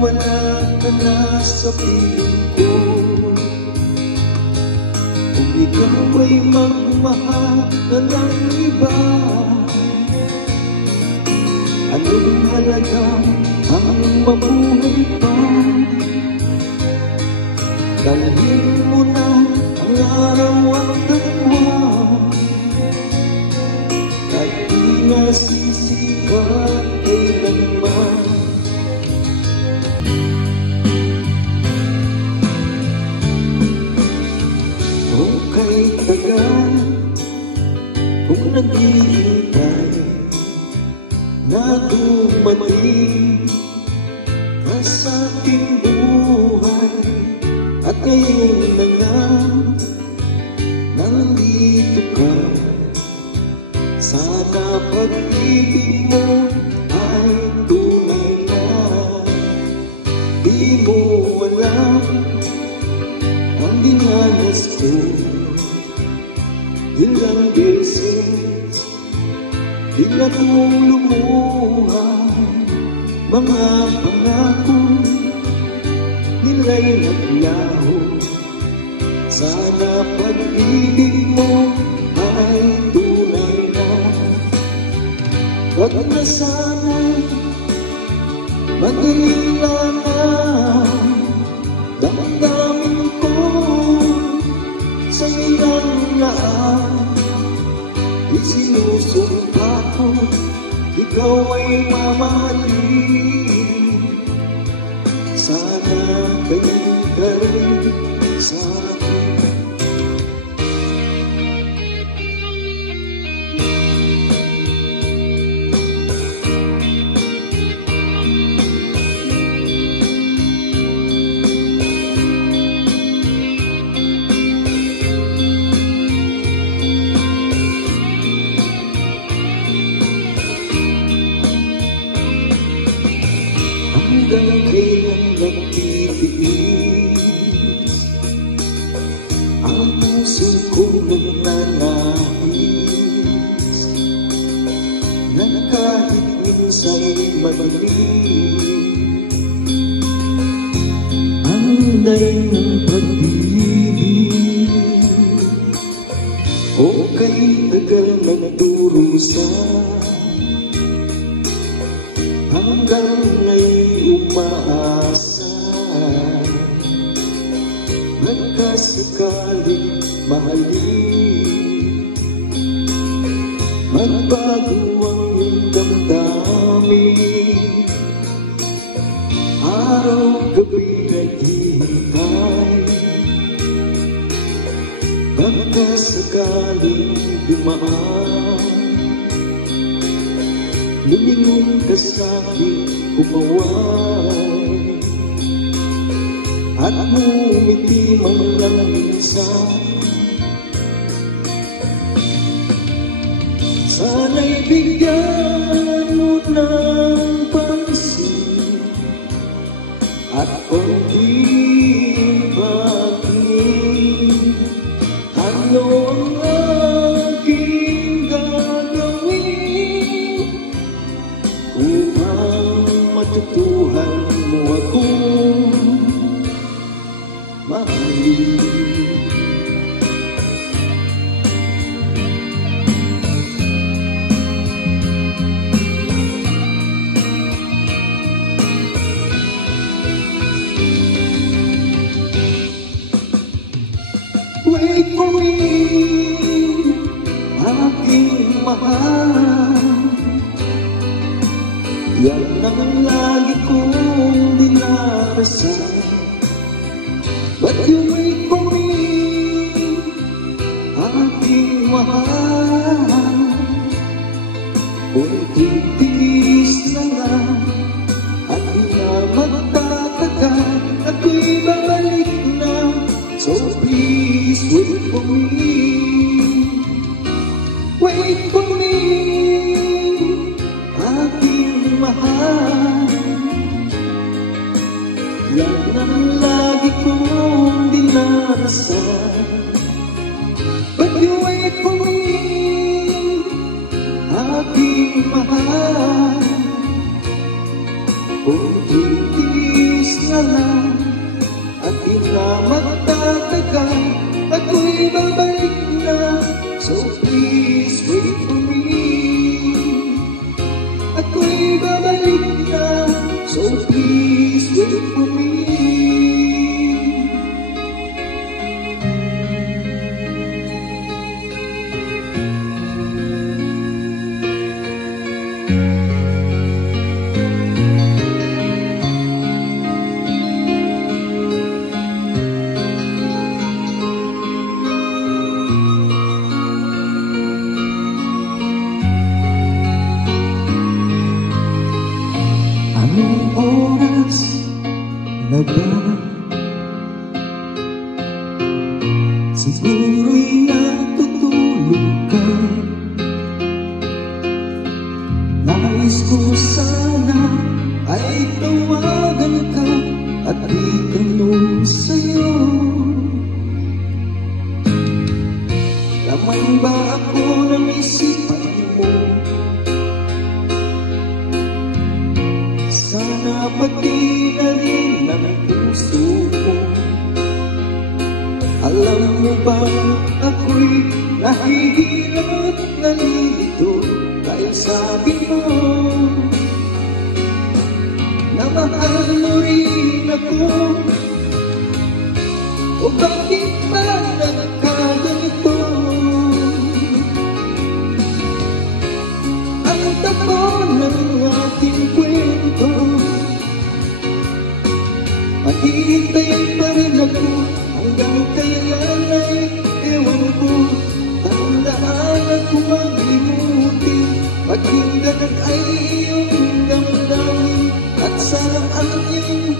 wala ka na sa piling ko. Kung ikaw ay magmahal na ng iba, anong halaga ang mabuhay pa? Dalhin mo na ang araw at dalawa, at di nasisikat kailanman. Okay tagal kung naghihintay na dumating ka sa aking buhay, at ngayon na nga nandito ka. Sana pag-ibig mo ay tunay na. Di mo alam ang dinanas ko, ilang beses pinatulumuha, mga pangako nila'y naglaho. Sana pag-ibig mo ay tunay na. Wag na sana magaling lang ang damdamin ko sa ilang laan. Isinusumpa ko, ikaw ay mamahalin. Sana ganyan ka rin sa akin. Hanggang kailan nagtitiis ang puso ko nagnanais, na kahit minsa'y madilim ang daig ng pag-ibig. O kay tagal nagdurusa hanggang ngayon'y umaasa, nagkasakaling mahalin, magbago ang iyong damdamin. Araw-gabi naghihintay, nagkasakaling dumaan. Lumingon ka sa'king kumaway, at ngumiti man lang minsan. Sana'y bigyan mo ng pansin at konting pagtingin. Ano ang aking gagawin upang matutuhan mo akong mahalin? Wait for me, aking mahal. Yan ang lagi kong dinarasal. But you wait for me, aking mahal. Kunting tiis na lang at di na magtatagal, ako'y babalik na. So please wait for me, wait for me, aking mahal. Yan ang lagi kong dinarasal. But you wait for me, aking mahal. Kung hindi sana at di na magtatagal, ako'y babalik na. So please wait for me. Ako'y babalik na. So please wait for me. Anong oras na ba? Siguro'y natutulog ka. Nais ko sana ay tawagan ka at itanong sa'yo, laman ba ako ng isipan mo? Sana pati na rin ang puso ko. Alam mo bang ako'y nahihirap, nalilito dahil sabi mo na mahal mo rin ako. O bakit ba nagkaganito? Ang tabo ng ating kwento, maghihintayin pa rin ako hanggang kailan ay ewan ko. Tandaan at huwag limutin, paghindagan ay iyong damdamin at sana ang iyong